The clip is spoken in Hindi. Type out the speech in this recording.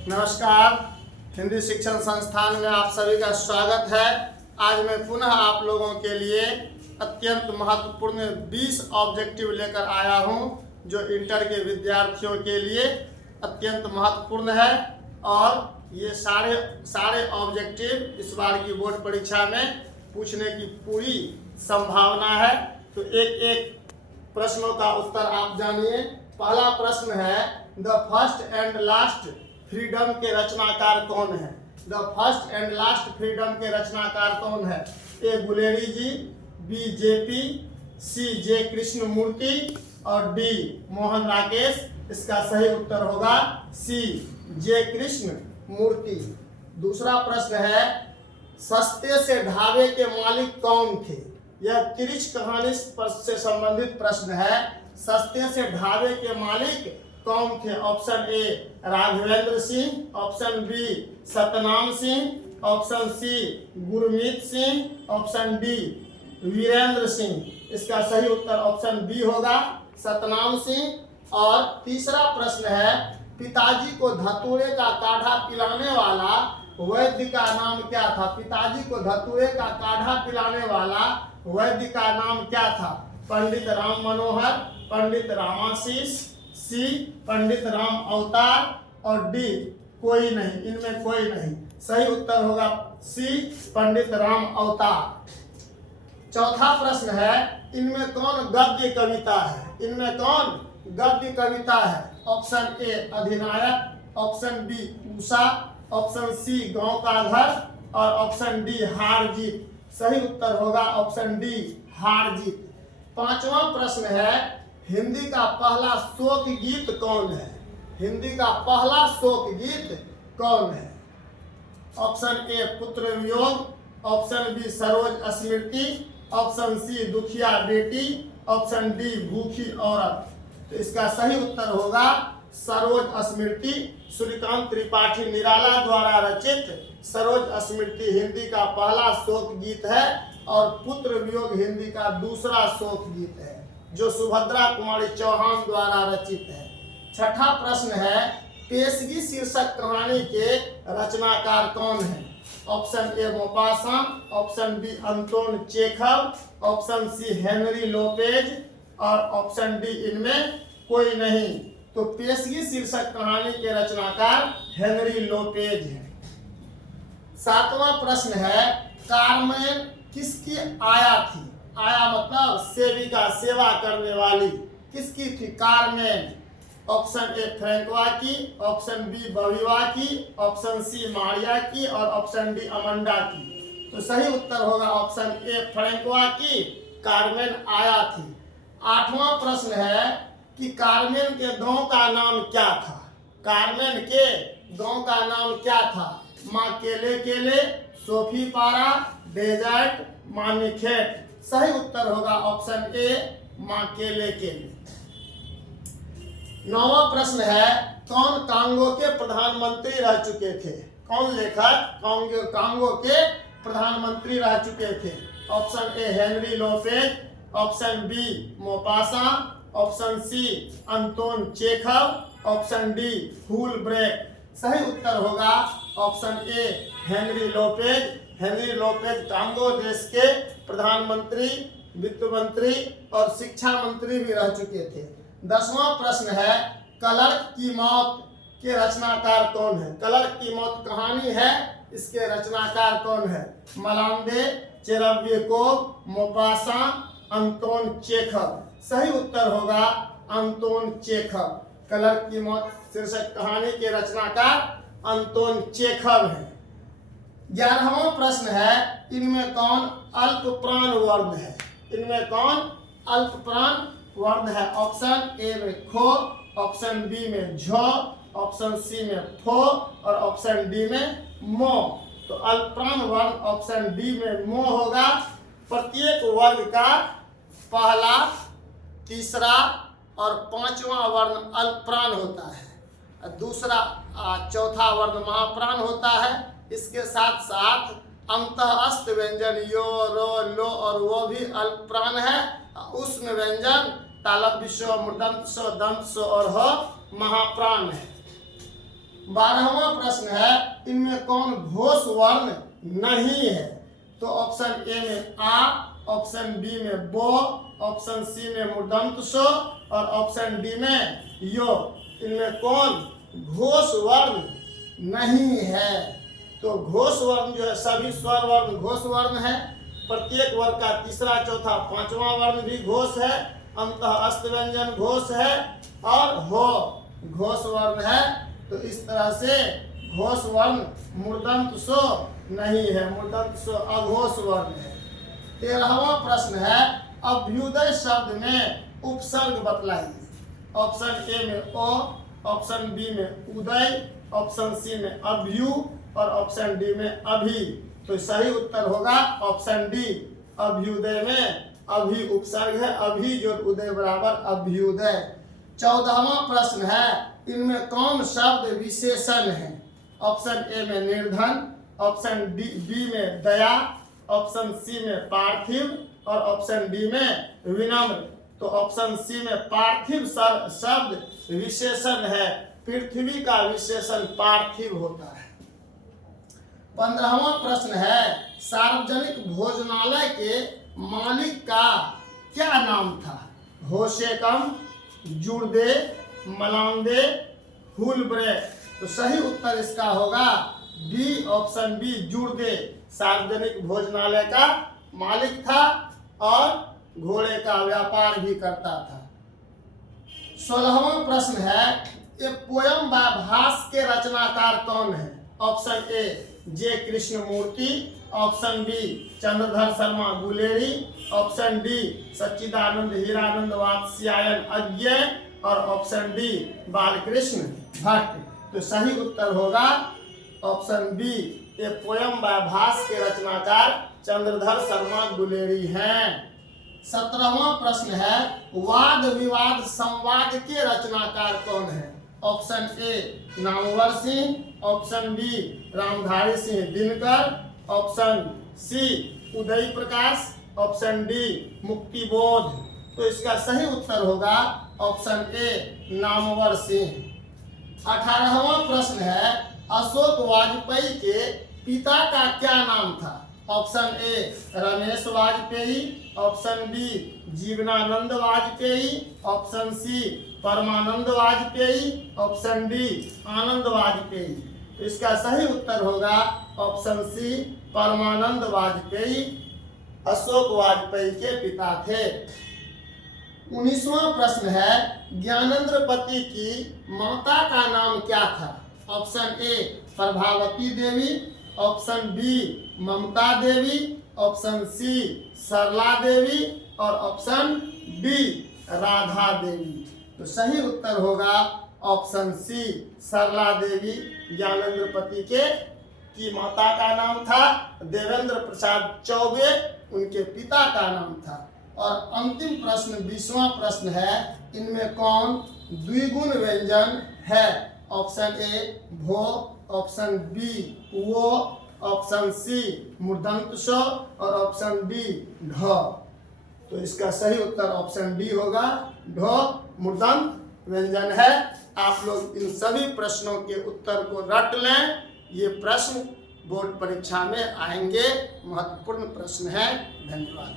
नमस्कार। हिंदी शिक्षण संस्थान में आप सभी का स्वागत है। आज मैं पुनः आप लोगों के लिए अत्यंत महत्वपूर्ण 20 ऑब्जेक्टिव लेकर आया हूं, जो इंटर के विद्यार्थियों के लिए अत्यंत महत्वपूर्ण है। और ये सारे ऑब्जेक्टिव इस बार की बोर्ड परीक्षा में पूछने की पूरी संभावना है। तो एक एक प्रश्नों का उत्तर आप जानिए। पहला प्रश्न है, the first and last freedom के रचनाकार कौन है? The first and last freedom के रचनाकार कौन है? ए गुलेरी जी, बी जेपी, सी जे कृष्णमूर्ति और डी मोहन राकेश। इसका सही उत्तर होगा सी जे कृष्णमूर्ति। दूसरा प्रश्न है, सस्ते से ढाबे के मालिक कौन थे? यह तिरछ कहानी से संबंधित प्रश्न है। सस्ते से ढाबे के मालिक कौन थे? Option A Raghavendra Singh, option B Satnam Singh, option C Gurmeet Singh, option D Virendra Singh. इसका सही उत्तर ऑप्शन बी होगा, सतनाम सिंह। और तीसरा प्रश्न है, पिताजी को धतूरे का काढ़ा पिलाने वाला वैद्य का नाम क्या था? पिताजी को धतूरे का काढ़ा पिलाने वाला वैद्य का नाम क्या था? पंडित राम मनोहर, पंडित रामाशीष, सी पंडित राम अवतार और डी कोई नहीं। इनमें कोई नहीं। सही उत्तर होगा सी पंडित राम अवतार। चौथा प्रश्न है, इनमें कौन गद्य कविता है? इनमें कौन गद्य कविता है? ऑप्शन ए अधिनायक, ऑप्शन बी उषा, ऑप्शन सी गांव का घर और ऑप्शन डी हार जीत। सही उत्तर होगा ऑप्शन डी हार जीत। पांचवा प्रश्न है, हिंदी का पहला शोक गीत कौन है? हिंदी का पहला शोक गीत कौन है? ऑप्शन ए पुत्र वियोग, ऑप्शन बी सरोज स्मृति, ऑप्शन सी दुखिया बेटी, ऑप्शन डी भूखी औरत। तो इसका सही उत्तर होगा सरोज स्मृति। सूर्यकांत त्रिपाठी निराला द्वारा रचित सरोज स्मृति हिंदी का पहला शोक गीत है और पुत्र वियोग हिंदी का दूसरा शोक गीत है, जो सुभद्रा कुमारी चौहान द्वारा रचित है। छठा प्रश्न है, पेशगी शीर्षक कहानी के रचनाकार कौन है? Option A Maupassant, option B Anton Chekhov, option C Henri Lopes और ऑप्शन डी इनमें कोई नहीं। तो पेशगी शीर्षक कहानी के रचनाकार हेनरी लोपेज है। सातवां प्रश्न है, कारमेन किसकी आया थी? आया मतलब सेविका, सेवा करने वाली। किसकी थी कारमेन? ऑप्शन ए फ्रैंकवा की, ऑप्शन बी बबीवा की, ऑप्शन सी मारिया की और ऑप्शन डी अमंडा की। तो सही उत्तर होगा ऑप्शन ए फ्रैंकवा की, कारमेन आया थी। आठवां प्रश्न है कि कारमेन के गांव का नाम क्या था? कारमेन के गांव का नाम क्या था? माँ केले केले, सोफी पारा, डेजर्ट, मानिखेट। सही उत्तर होगा ऑप्शन ए माँ केले केले। नौवां प्रश्न है, कौन कांगो के प्रधानमंत्री रह चुके थे? कौन लेखक कांगो के प्रधानमंत्री रह चुके थे? Option A Henri Lopes, option B Maupassant, option C Anton Chekhov, option D Hull Brake. सही उत्तर होगा option A Henri Lopes. Henri Lopes Congo देश के प्रधानमंत्री, वित्त मंत्री और शिक्षा मंत्री भी रह चुके थे। 10वां प्रश्न है, क्लर्क की मौत के रचनाकार कौन है? क्लर्क की मौत कहानी है, इसके रचनाकार कौन है? मलांदे, चेरव्यकोव, मोपासा, अंतोन चेखव। सही उत्तर होगा अंतोन चेखव। क्लर्क की मौत शीर्षक कहानी के रचनाकार अंतोन चेखव है। 11वां प्रश्न है, इनमें कौन अल्प प्राण वर्ण है? इनमें कौन अल्प प्राण वर्ण है? ऑप्शन ए में खो, ऑप्शन बी में झ, ऑप्शन सी में फो और ऑप्शन डी में मो। तो अल्प प्राण वर्ण ऑप्शन डी में मो होगा। प्रत्येक वर्ग का पहला, तीसरा और पांचवा वर्ण अल्प प्राण होता है, दूसरा चौथा वर्ण महाप्राण होता है। इसके साथ साथ अंतःस्थ व्यंजन यो, रो, लो और वो भी अल्प प्राण है। उष्ण व्यंजन तालव्य स्व, मूर्धन्य स्व, दंत स्व और ह महाप्राण है। 12वां प्रश्न है, इनमें कौन घोष वर्ण नहीं है? तो ऑप्शन ए में आ, ऑप्शन बी में बो, ऑप्शन सी में मूर्धन्त सो और ऑप्शन डी में यो। इनमें कौन घोष वर्ण नहीं है? तो घोष वर्ण जो है सभी स्वर वर्ण घोष वर्ण है। प्रत्येक वर्ग का तीसरा, चौथा, पांचवा वर्ण भी घोष है। अंतः अस्त व्यंजन घोष है और हो घोष वर्ण है। तो इस तरह से घोष वर्ण मूर्धन्त सो नहीं है, मूर्धन्त सो अघोष वर्ण है। 13वां प्रश्न है, अभ्युदय शब्द में उपसर्ग बतलाइए। ऑप्शन ए में ओ, ऑप्शन बी में उदय, ऑप्शन सी में अभ्यु और ऑप्शन डी में अभी। तो सही उत्तर होगा ऑप्शन डी, अभ्युदय में अभी उपसर्ग है, अभी जो उदय बराबर अभ्युदय। 14वां प्रश्न है, इनमें कौन शब्द विशेषण है? ऑप्शन ए में निर्धन, ऑप्शन बी में दया, ऑप्शन सी में पार्थिव और ऑप्शन डी में विनम्र। तो ऑप्शन सी में पार्थिव शब्द विशेषण है। पृथ्वी का विशेषण पार्थिव होता है। 15वां प्रश्न है, सार्वजनिक भोजनालय के मालिक का क्या नाम था? होशेकम, जुर्दे, मलांदे, हुलब्रे। तो सही उत्तर इसका होगा बी, ऑप्शन बी, जुर्दे। सार्वजनिक भोजनालय का मालिक था और घोड़े का व्यापार भी करता था। 16वां प्रश्न है, ये पोयम व भास के रचनाकार कौन है? Option A J Krishnamurti, option B Chandradhar Sharma Guleri, option D Sachchidanand Hiranand Vatsyayan Agyeya और ऑप्शन डी बालकृष्ण भट्ट। तो सही उत्तर होगा ऑप्शन बी, ये पोयम व भास के रचनाकार चंद्रधर शर्मा गुलेरी हैं। 17वां प्रश्न है, वाद विवाद संवाद के रचनाकार कौन है? Option A Namvar Singh, option B Ramdhari Singh Dinkar, option C Uday Prakash, option D Muktibodh. तो इसका सही उत्तर होगा ऑप्शन ए नामवर सिंह। 18वां प्रश्न है, अशोक वाजपेयी के पिता का क्या नाम था? Option A Ramesh Vajpayee, option B Jeevananand Vajpayee, option C Parmanand Vajpayee, option D Anand Vajpayee. तो इसका सही उत्तर होगा ऑप्शन सी परमानंद वाजपेयी अशोक वाजपेयी के पिता थे। 19वां प्रश्न है, ज्ञानेंद्रपति की माता का नाम क्या था? Option A Prabhavati Devi, option B Mamta Devi, option C Sarla Devi और ऑप्शन डी राधा देवी। तो सही उत्तर होगा ऑप्शन सी सरला देवी ज्ञानेंद्रपति की माता का नाम था। देवेंद्र प्रसाद चौबे उनके पिता का नाम था। और अंतिम प्रश्न 20वां प्रश्न है, इनमें कौन द्विगुण व्यंजन है? ऑप्शन ए भो, ऑप्शन बी वो, ऑप्शन सी मूर्धन्त स और ऑप्शन डी ढ। तो इसका सही उत्तर ऑप्शन डी होगा, ढ मूर्धन्त व्यंजन है। आप लोग इन सभी प्रश्नों के उत्तर को रट लें। ये प्रश्न बोर्ड परीक्षा में आएंगे, महत्वपूर्ण प्रश्न है। धन्यवाद।